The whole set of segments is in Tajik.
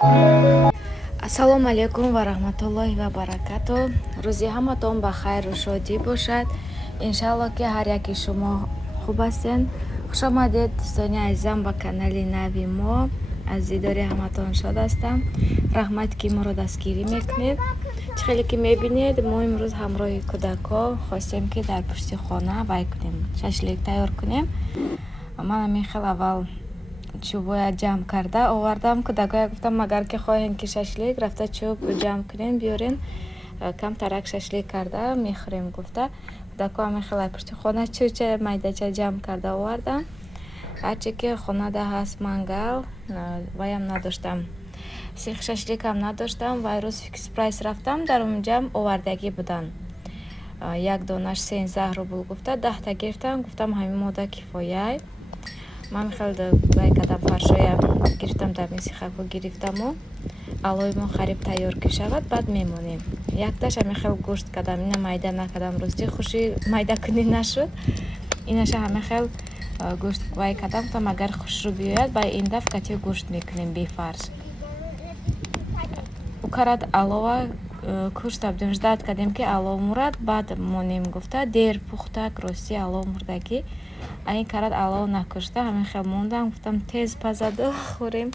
ассалому алайкум ва раҳматуллоҳи ва баракату. рӯзи ҳаматон ба хайру шодӣ бошад. иншаллоҳ ки ҳар яки шумо хуб ҳастен. хуш омадед дӯстони азизам ба канали нави мо. аз дидори ҳаматон шод ҳастам. раҳмат ки моро дастгирӣ мекунед. чӣ хеле ки мебинед, мо имрӯз ҳамроҳи кӯдако хостем ки дар пушти хона вай кунем, шашлик тайёр кунем. ман ҳамин хел аввал чӯбоя ҷамъ карда овардам. кӯдакоя гуфтам агар ки хоҳем ки шашлик рафта чӯб ҷамъ кунем биёрен, камтарак шашлик карда мехӯрем гуфта. кӯдако ҳамин хел пушти хона чӯча майдача ҷамъ карда овардам. ҳарчи ки хонада ҳаст мангал, ваям надоштам, сих шашликам надоштам. вай рӯз фикс прайс рафтам, дар онҷам овардагӣ будан. як донаш 13 рубл гуфта 10 гирифтам. гуфтам ҳамин мода кифояй. ман хел вай кардам, фаршоя гирифтам, дар мисихаку гирифтаму алои мо хариб тайёр ки шавад, баъд мемонем. якташ ҳамин хел гӯшт кардам, ина майда накардам. рости хуши майдакунӣ нашуд. инаша ҳамин хел гӯшт вай кардам. гуфтам агар хушрӯ биёяд ба ин дафъ кати гӯшт мекунем бе фарш. укарат алова кушта будем, ждат кардем ки алов мурад, баъд монем гуфта дер пухтак, рости алов мурдагӣ. این карат алов накушта. ҳамин хел мондам. гуфтам тез пазаду хӯрем,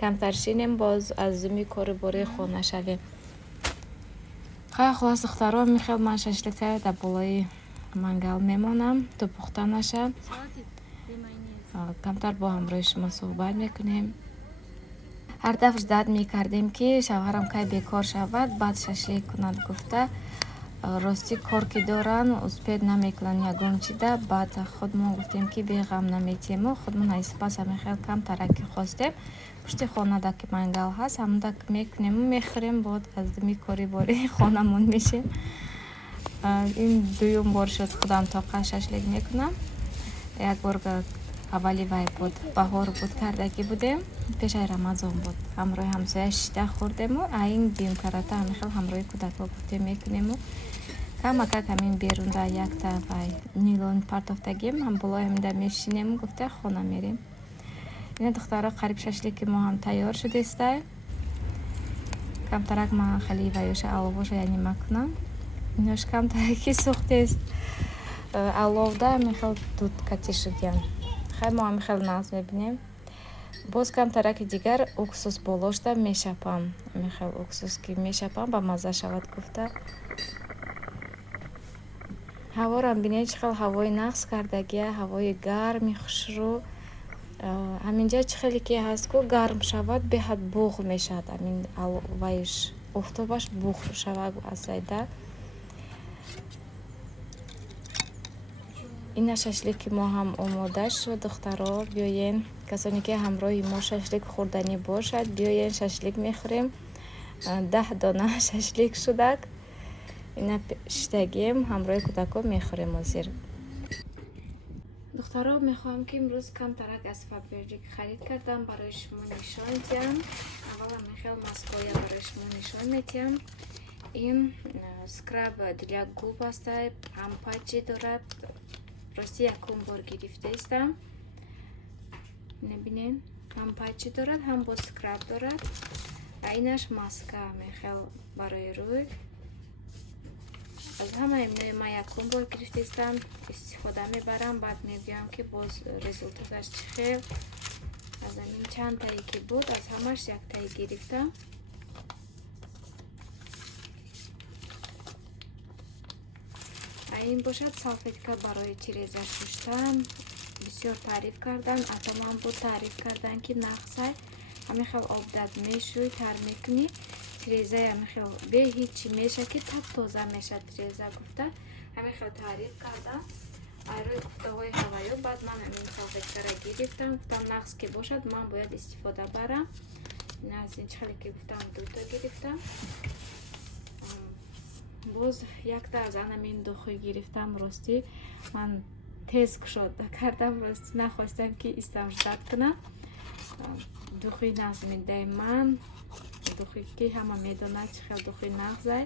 камтар шинем, боз аз зуми кори бори хона шавем. хулос духтаро, ҳамин хел ман шашлик тайёр дар болои мангал мемонам то пухта наша. камтар бо ҳамроҳи шумо суҳбат мекунем. ҳар дафъ ждат мекардем ки шавҳарам кай бекор шавад, баъд шашлик кунад гуфта. рости кор ки доран успед намекунанд ягон чида. баъд худмон гуфтем ки беғам наметему, худмон айсипас ҳамин хел камтарак ки хостем пушти хонада ки мангал ҳаст, ҳамуда мекунему мехӯрем, бод аз думи кори бори хонамон мешем. ин дуюм бор шуд худам тоқа шашлик мекунам. як бор аввали вай буд, баҳор буд, кардаги будем, пешаи рамазон буд. ҳамроҳи ҳамсоя шида хӯрдему. ин дим карата ҳамин хел ҳамроҳи кӯдако гуфтем мекунему. камакак ҳамин берунда якта вай нилон партофтагим ҳам болоимда мешинем гуфта хона мерем. ина духтаро қариб шашлики мо ҳам тайёр шудестай. камтарак ман хали вайоша аловоша яъне макунам. инош камтараки сӯхтест аловда ҳамин хел дуд кати шудян. хай мо ҳамин хел нағз мебинем. боз камтараки дигар уксус болошта мешапам. ҳамин хел уксус ки мешапам ба мазза шавад гуфта. ҳаворам бинед чӣ хел ҳавои нағз кардагия, ҳавои гарми хушрӯ. ҳаминҷа чӣ хеле ки ҳаст ку гарм шавад беҳад буғ мешавад. ҳамин вайш офтобаш буғ шавад аз зайда. ина шашлики мо ҳам омода шуд. духтаро биёен, касоне ки ҳамроҳи мо шашлик хӯрданӣ бошад, биёен шашлик мехӯрем. 10 дона шашлик шудак. ина шитагием ҳамроҳи кӯдако мехӯрем ҳозир. духтаро, мехоҳам ки имрӯз камтарак аз фабрик харид кардам, барои шумо нишон диҳам. аввала мехел маскоя барои шумо нишон медиҳам. ин скраб для губ астай, ҳам пачи дорад. рости якум бор гирифтаистам. набинен, ҳам пачи дорад, ҳам бо скраб дорад. инаш маска мехел барои рӯй. аз ҳамаи имнои ман якум бор гирифтаистам, истифода мебарам. баъд мегӯям ки боз результаташ чӣ хел. аз ҳамин чанд таи ки буд, аз ҳамаш яктаи гирифтам. ин бошад салфетка барои тиреза шуштан. бисёр таъриф кардан, атоман буд таъриф кардан ки нақсай ҳамин хел обдат мешӯй, тар мекунӣ. тирезаи ҳамин хел бе ҳичи меша ки так тоза меша тиреза гуфта. ҳамин хел таъриф кардам. айрӯи гуфтаҳои ҳаваё. баъд ман ҳамин салфеткаро гирифтам. гуфтам нақс ки бошад ман бояд истифода барам. ина аз ин чӣ хеле ки гуфтам дуто гирифтам. боз якта аз анамин духӣ гирифтам. рости ман тез кушода кардам, рости нахостам ки истам ждат кунам. духӣ нағз медаҳем ман. духӣ ки ҳама медонад чӣ хел духӣ нағзай.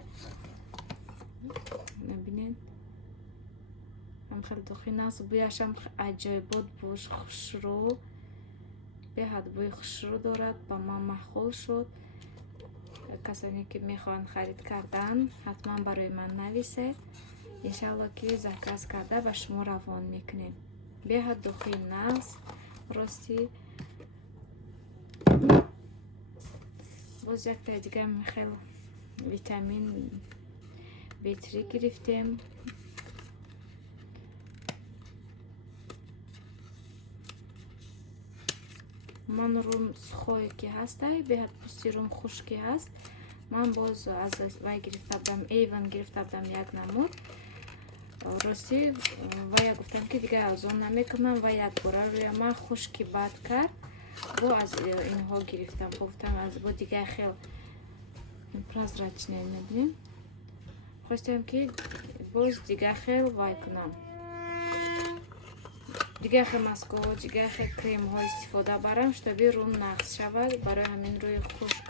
набинед ҳам хел духӣ нағз. бӯяшам аҷоибот буш хушрӯ. беҳад бӯи хушрӯ дорад, ба ман маъқул шуд. Касоне ки мехоҳанд харид кардан ҳатман барои ман нависед. иншалло ки заказ карда ба шумо равон мекунем. беҳад духи нағз рости. боз якта дига хел витамин B3 гирифтем. ман рум сухое ки ҳастай, беҳад пӯсти рум хушки ҳаст. ман боз аз вай гирифта будам, эйван гирифта будам як намуд. рости вая гуфтам ки дига азон намекунам ва як бора рӯя ман хушки бад кард. бо аз инҳо гирифтам, гуфтам аз бо дига хел прозрачне мебинем. хостам ки боз дига хел вай кунам, дига хел маскаҳо, дига хел кремҳо истифода барам, штоби рум нағз шавад. барои ҳамин рӯи хушк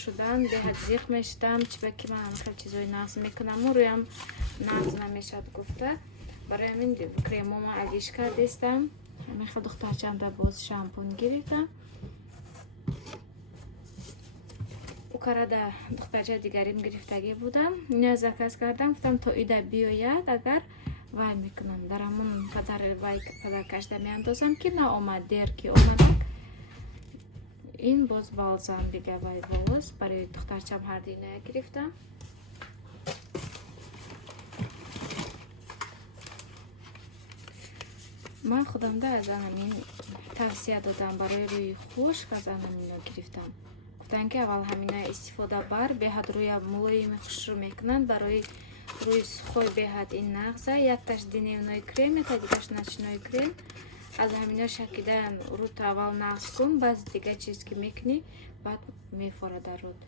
шудан беҳад зиқ мешидам, чиба ки ман хел чизои нағз мекунаму рӯям нағз намешад гуфта. барои ҳамин кремома алишка дестам. ҳамин хел духтарчанда боз шампун гирифтам. укарада духтарча дигарим гирифтагӣ будам. ино заказ кардам, гуфтам то ида биёяд агар вай мекунам, дар ҳамон қадар вай падаркашда меандозам ки наомад, дер ки омад. ин боз балзам дига вай волос барои духтарчам ҳардиная гирифтам. ман худамда аз анамин тавсия додам барои рӯи хушк, аз анамино гирифтам. гуфтан ки аввал ҳамина истифода бар, беҳад рӯя мулоими хушрӯ мекунанд. барои рӯи сухой беҳад ин нағза. якташ дневной крем, яка дигаш ночной крем. аз ҳамино шакида рӯто аввал нағз кун, баъд дига чиз ки мекунӣ баъд мефорада руд.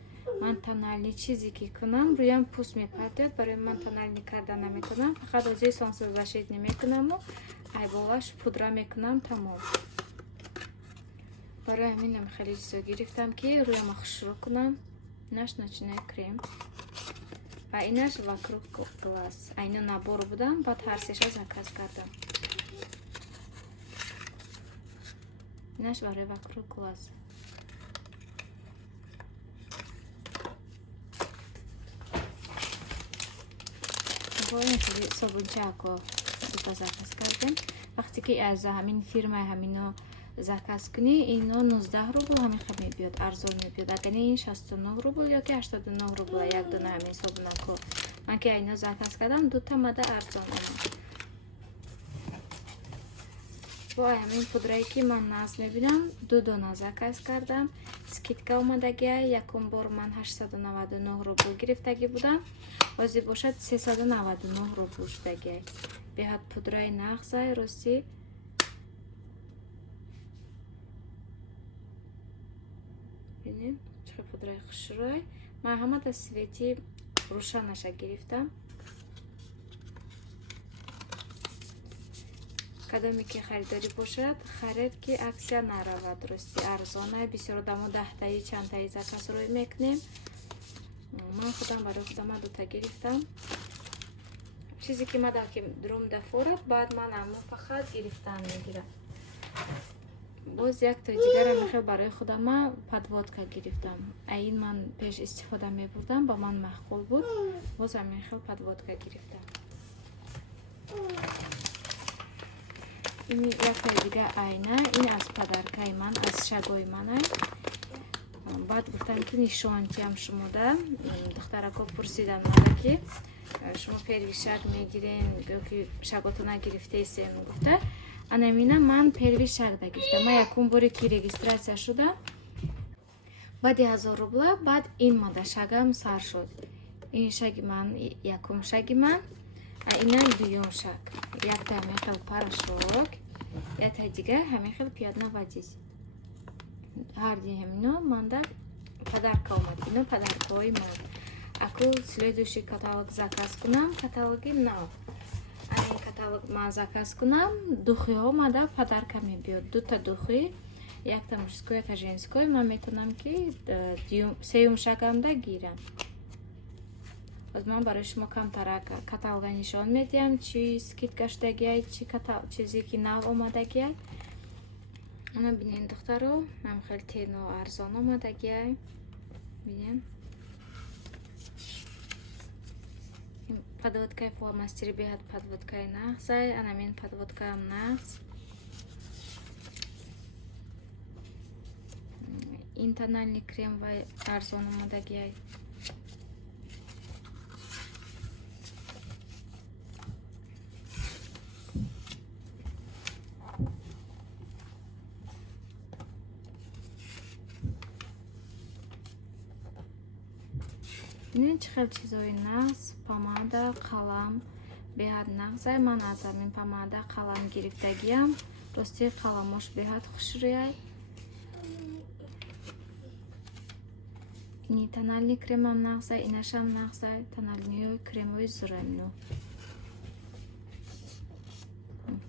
ман тональни чизе ки кунам рӯям пӯст мепартояд, барои ман тональни карда наметавонам, фақат озии солнцезащитни мекунаму айболаш пудра мекунам, тамом. барои ҳаминам хеле чизо гирифтам ки рӯяма хушрӯ кунам. инаш ночной крем ва инаш вокруг глаз. айно набор будам, баъд ҳар сеша заказ кардам. инаш барои вокруг глаз. собунчако дута заказ кардем. вақте ки аз ҳамин фирмаи ҳамино заказ кунӣ, ино 19 рубл ҳамин хел мебиёд, арзон мебиёд. агар не ин 69 рубл ё ки 89 рубл як дуна ҳамин собунако. ман ки айно заказ кардам, дута мада арзон омад. бо ҳамин пудрае ки ман нағз мебинам, 2 дона заказ кардам. скидка омадагия. якум бор ман 899 рубл гирифтагӣ будам, ҳозир бошад 399 рубл шудагия. беҳад пудраи нағзай рости. бинем чӣ пудраи хушрӯй. ман ҳамата свети рӯшанаша гирифтам. кадоме ки харидорӣ бошад, харед ки аксия наравад, рости арзонай. бисёр одамо 10таи чандтаи заказ рӯй мекунем. ман худам барои худама дута гирифтам. чизе ки мада ки рум дафорад, баъд ман аммо фақат гирифтан мегирам. боз якта дигарам мехел барои худама подводка гирифтам. ин ман пеш истифода мебурдам, ба ман маъқул буд. боз ҳамин хел подводка гирифтам. ин якта дига айна. ин аз падаркаи ман, аз шагои манай. баъд гуфтам ки нишонтиам шумода. духтарако пурсидан мана ки шумо первӣ шаг мегирен ё ки шагото нагирифтесем гуфта. анамина ман первӣ шагда гирифтам. ман якум боре ки регистратсия шудам, баъди 1000 рубла, баъд ин мада шагам сар шуд. ин шаги ман, якум шаги ман. инам дуюм шаг. якта ҳамин хел порошок, якта дига ҳамин хел пиёднавазиш. ҳарди ҳамино манда падарка омад. ино падаркаҳои ман. акул следующий каталог заказ кунам, каталоги нав. ин каталог ман заказ кунам, духиҳо мада падарка мебиёд. дута духӣ, якта мужской, якта женской. ман метавонам ки сеюм шагамда гирам. боз ман барои шумо камтарак каталога нишон медиҳам, чӣ скидка шудагиай, чизе ки нав омадагиай. ана бинен духтаро ҳам хеле тену арзон омадагиай. Бинен подводкаи фломастери беҳад подводкаи нағзай. Ана мен подводкаам нағз. ин тональный крем ва арзон омадагиай. бинед чӣ хел чизои нағз, помада, қалам беҳад нағзай. Ман аз ҳамин помада қалам гирифтагиам. рости қаламош беҳад хушрӯяй. ини тональный кремам нағзай, инашам нағзай. Тональниёи кремои зурамну.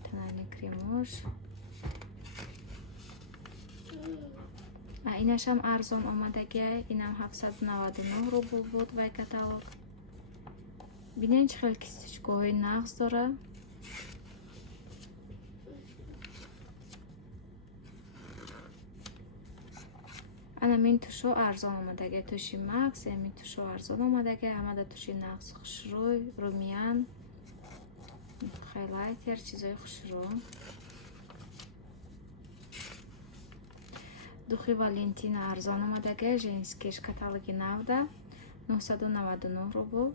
Тональный кремош. Инашам арзон омадагиай. Инам 799 рубл буд вай каталог. бинен чӣ хел кисточкаҳои нағз дора. ана мин тушо арзон омадагиай. туши макс, мин тушо арзон омадагиай. ҳамада туши нағз хушрӯй, румян, хайлайтер, чизои хушрӯ. духи Валентина арзон омадагиай. женскиш каталоги навда 999 рубл.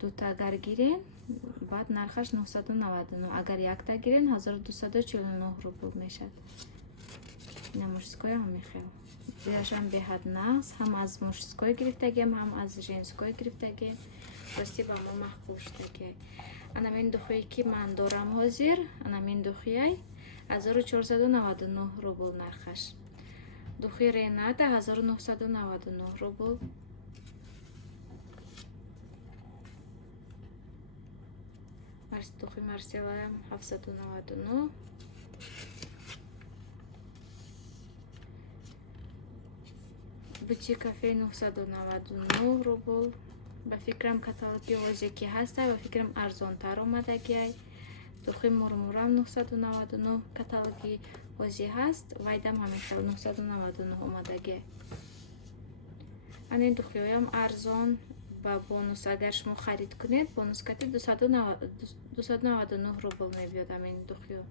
дута агар гирен баъд нархаш 999. агар якта гирен 1249 рубл мешад. ина мужской ҳамин хел. зирашам беҳад нағз. ҳам аз мужской гирифтагиам, ҳам аз женской гирифтагиам. рости ба мо маҳбуб шудагиай. ана мин духое ки ман дорам ҳозир. ана мин духияй 1499 рубл нархаш. духи Рената 1999 рубл. духи Марселаям 799. бутик кафе 999 рубл. ба фикрам каталоги ҳозир ки ҳастай, ба фикрам арзонтар омадагиай. духи мурмурам 999 каталоги ҳозир ҳаст. вайдам ҳамин хел 999 омадагиай. ани духиҳоям арзон. ба бонус агар шумо харид кунед, бонус кати 299 рубл мебиёд амин духиё.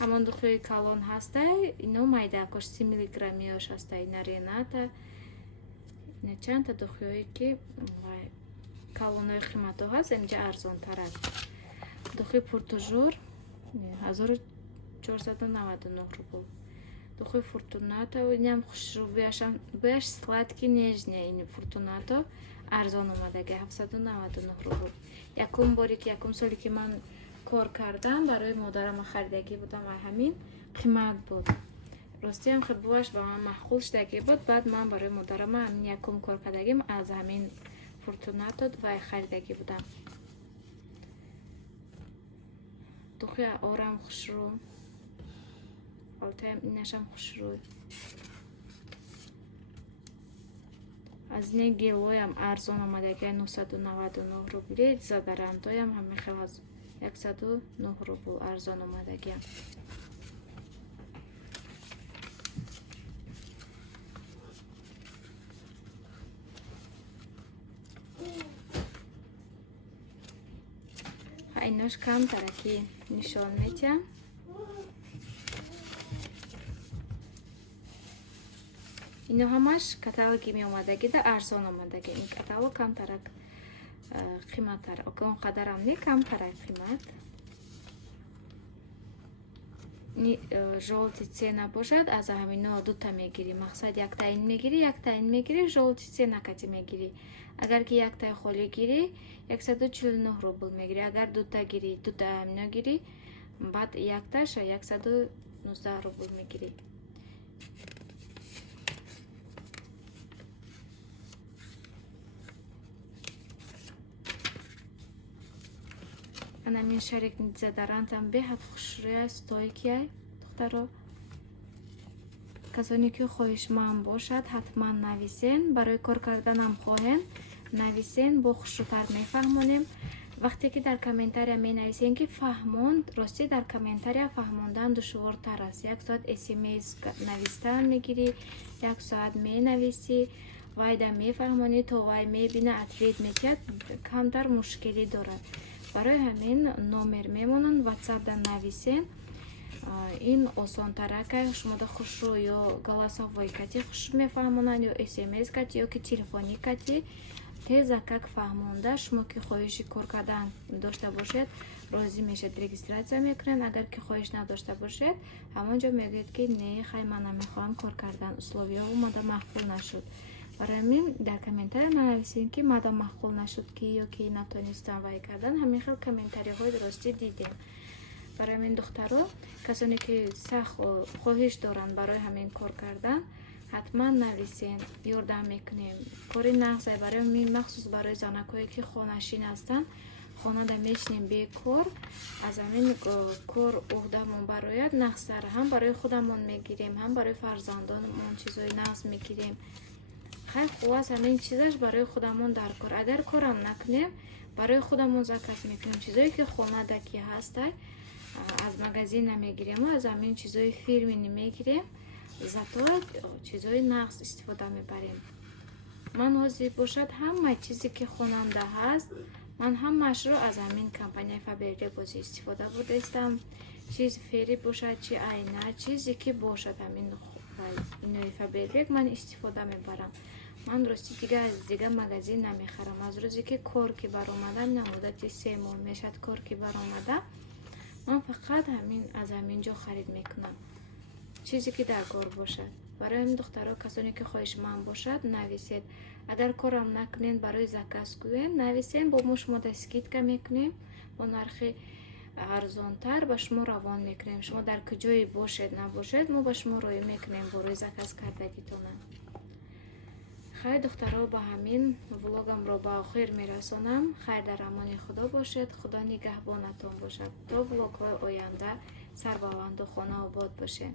ҳамон духиёи калон ҳастай. ино майдакош 30 миллиграммиёш ҳастай. ина Рената. ина чанда духиёе ки калонои қимато ҳаст, инҷа арзонтарад. духи Пуртужур 1499 рубл. духи Фуртунато инам хушрӯ, бояш сладкий, нежный. ин Фуртунато арзон омадагиай 799 рубл. якум боре ки якум соле ки ман кор кардам, барои модарама харидагӣ будам, ай ҳамин қимат буд. ростиам хеле бояш ба ман маъқул шудагӣ буд. баъд ман барои модарама ҳамин якум кор кардагим аз ҳамин Фуртунато вай харидагӣ будам. духи орам хушрӯ. алтаям инашам хушрӯй. аз ин гелоям арзон омадагиай 999 рубли. дезодорантоям ҳамин хел аз 109 рубл арзон омадагиам. инош камтараки нишон метиҳам. ино ҳамаш каталоги меомадагида арзон омадаги. ин каталог камтарак қиматтар. он қадарам не камтарак қимат. жолти цена бошад. аз ҳамино дута мегирӣ. мақсад яктаин мегирӣ, яктаин мегирӣ, жолти цена кати мегирӣ. агар ки яктаи холӣ гирӣ 149 рубл мегирӣ. агар дута гирӣ, дута ҳамино гирӣ, баъд якташа 119 рубл мегирӣ. ана мин шарик дезодорантам беҳад хушрӯяй, стойкияй. духтаро, касоне ки хоҳишманд бошад, ҳатман нависен. барои кор карданам хоҳем нависен, бо хушрӯтар мефаҳмонем. вақте ки дар комментария менависем ки фаҳмон рости дар комментария фаҳмондан душвортар аст. 1 соат смс навистан мегирӣ, 1 соат менависӣ, вайда мефаҳмонӣ, то вай мебина ответ мекард, камтар мушкилӣ дорад. барои ҳамин номер мемонанд, ватсапда нависен. ин осонтарака, шумода хушрӯ ё голосовой кати хуш мефаҳмонанд, ё смс кати, ё ки телефони кати теза как фаҳмонда, шумо ки хоҳиши кор кардан дошта бошед, розӣ мешед, регистратсия мекунед. Агар ки хоҳиш надошта бошед, ҳамон ҷо мегӯед ки не, хай ман намехоҳам кор кардан, условиҳо мада махқул нашуд. барои ҳамин дар комментария нанависем ки мада махқул нашуд ки ё ки натонистам вай кардан. ҳамин хел комментариҳои ростӣ дидем. барои ҳамин духтаро, касоне ки сахт хоҳиш доранд барои ҳамин кор кардан, ҳатман нависен, ёрдам мекунем. кори нағзай барои ҳамин махсус барои занакое ки хонашин ҳастанд, хонада мешинем бекор, аз ҳамин кор уҳдамон барояд, нағзсара ҳам барои худамон мегирем, ҳам барои фарзандонамон чизои нағз мегирем. хай хуб аст ҳамин чизаш барои худамон дар кор. агар корам накунем, барои худамон заказ мекунем. чизое ки хонада ки ҳастай аз магазин намегирем, аз ҳамин чизои фирмини мегирем, зато чизои нағз истифода мебарем. ман ҳозир бошад ҳама чизе ки хонанда ҳаст, ман ҳамаашро аз ҳамин компанияи Faberlic бози истифода бурдастам. чиз фери бошад, чи айна, чизе ки бошад ҳамин инои Faberlic ман истифода мебарам. ман рости дига аз дига магазин намехарам. аз рӯзе ки кор ки баромадам, на муддати 3 моҳ мешад кор ки баромада, ман фақат аз ҳамин ҷо харид мекунам, чизе ки дар кор бошад. барои ҳамин духтаро, касоне ки хоҳишманд бошад, нависед. агар корам накунед, барои заказ гӯед, нависен, бо мо шумода скидка мекунем, бо нархи арзонтар ба шумо равон мекунем. шумо дар куҷое бошед набошед, мо ба шумо роӣ мекунем барои заказ кардагитона. хай духтаро, ба ҳамин влогамро ба охир мерасонам. хайр дар амони худо бошед. худо нигаҳбонатон бошад. то влогҳои оянда сарбаланду хона обод бошед.